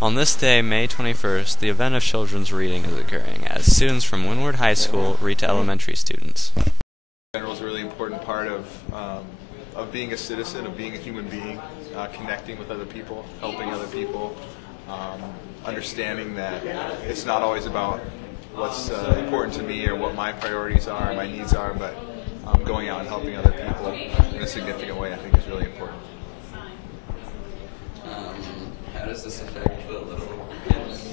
On this day, May 21st, the event of children's reading is occurring as students from Windward High School read to elementary students. General is a really important part of being a citizen, of being a human being, connecting with other people, helping other people, understanding that it's not always about what's important to me or what my priorities are or my needs are, but going out and helping other people in a significant way I think is really important. How does this affect the little kids?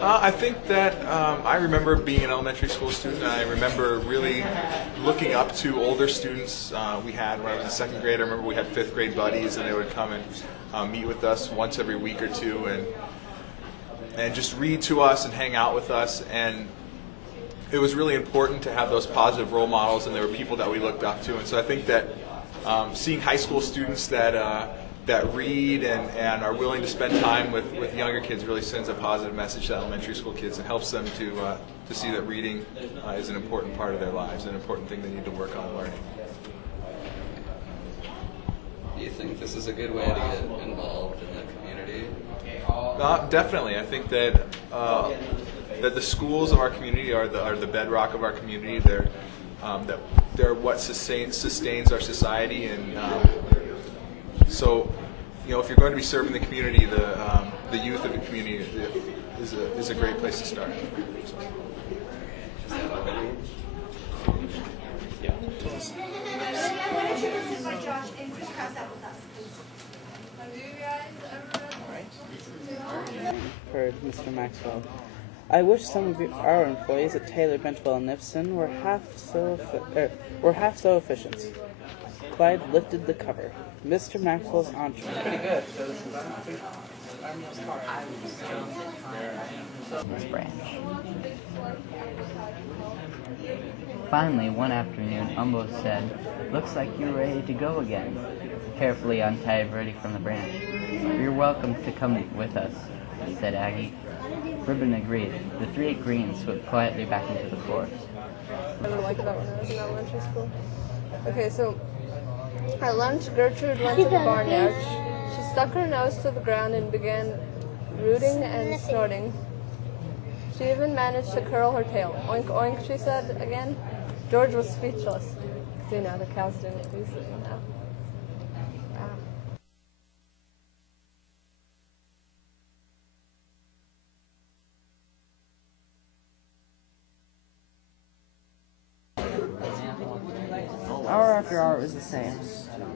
I think that I remember being an elementary school student. I remember really looking up to older students we had when I was in second grade. I remember we had fifth grade buddies, and they would come and meet with us once every week or two and just read to us and hang out with us. And it was really important to have those positive role models, and there were people that we looked up to. And so I think that seeing high school students that read and are willing to spend time with younger kids really sends a positive message to elementary school kids and helps them to see that reading is an important part of their lives, an important thing they need to work on learning. Do you think this is a good way to get involved in the community? Definitely. I think that that the schools of our community are the bedrock of our community. They're what sustains our society, and so, if you're going to be serving the community, the youth of the community is a great place to start. So. For Mr. Maxwell. I wish some of our employees at Taylor, Bentwell, and Nipson were half so efficient. Clyde lifted the cover. Mr. Maxwell's entree. Pretty good. Branch. Finally, one afternoon, Umbo said, "Looks like you're ready to go again." Carefully untied Verdi from the branch. "You're welcome to come with us," said Aggie. Ribbon agreed. The three greens slipped quietly back into the forest. I would like that when I was in elementary school. Okay, so at lunch, Gertrude went to the barnyard. She stuck her nose to the ground and began rooting and snorting. She even managed to curl her tail. "Oink, oink," she said again. George was speechless. See, now the cows didn't use it now. Hour after hour it was the same.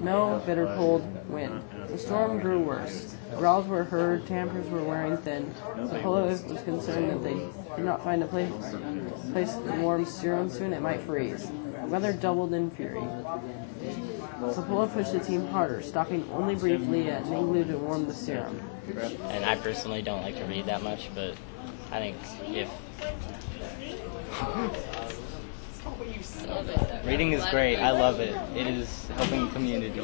No bitter cold wind. The storm grew worse. Growls were heard, tampers were wearing thin. Sapolo was concerned that they did not find a place warm serum soon it might freeze. The weather doubled in fury. Sapolo pushed the team harder, stopping only briefly at an igloo to warm the serum. And I personally don't like to read that much, but I think if reading is great. I love it. It is helping the community.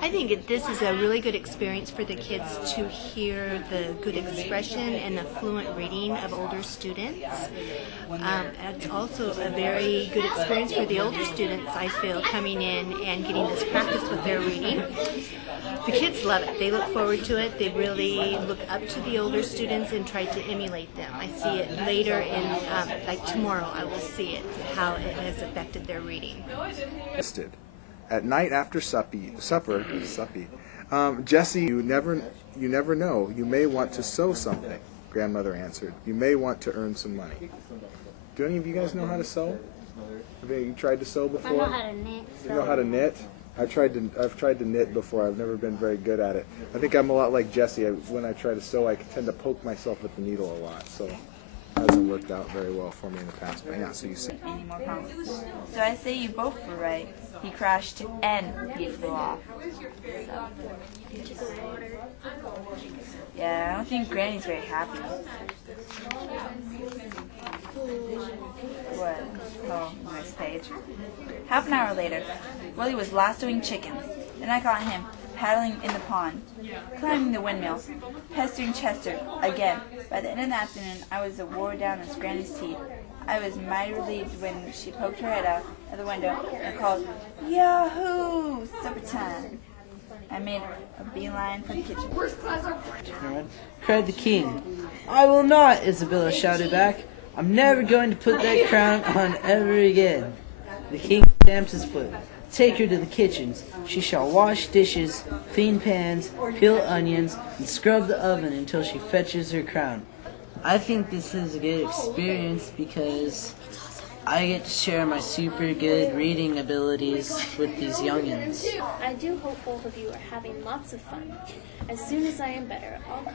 I think this is a really good experience for the kids to hear the good expression and the fluent reading of older students. It's also a very good experience for the older students, I feel, coming in and getting this practice with their reading. The kids love it. They look forward to it. They really look up to the older students and try to emulate them. I see it later in, like tomorrow, I will see it, how it has affected their reading. At night after supper, Jesse, you never know. You may want to sew something, grandmother answered. You may want to earn some money. Do any of you guys know how to sew? Have you tried to sew before? I know how to knit. You know how to knit? I've tried to knit before. I've never been very good at it. I think I'm a lot like Jesse. When I try to sew, I tend to poke myself with the needle a lot. So it hasn't worked out very well for me in the past. But yeah, so you see. Any more problems? So I say you both were right. He crashed and he flew off. So. Yeah, I don't think Granny's very happy. What? Oh, nice page. Half an hour later, Willie was lassoing chickens. Then I caught him paddling in the pond, climbing the windmills, pestering Chester again. By the end of the afternoon, I was a wore down as Granny's teeth. I was mighty relieved when she poked her head out of the window and called, "Yahoo! Supper time!" I made a beeline for the kitchen. Cried the king. "I will not," Isabella shouted back. "I'm never going to put that crown on ever again." The king stamped his foot. "Take her to the kitchens. She shall wash dishes, clean pans, peel onions, and scrub the oven until she fetches her crown." I think this is a good experience because I get to share my super good reading abilities with these youngins. I do hope both of you are having lots of fun. As soon as I am better, I'll come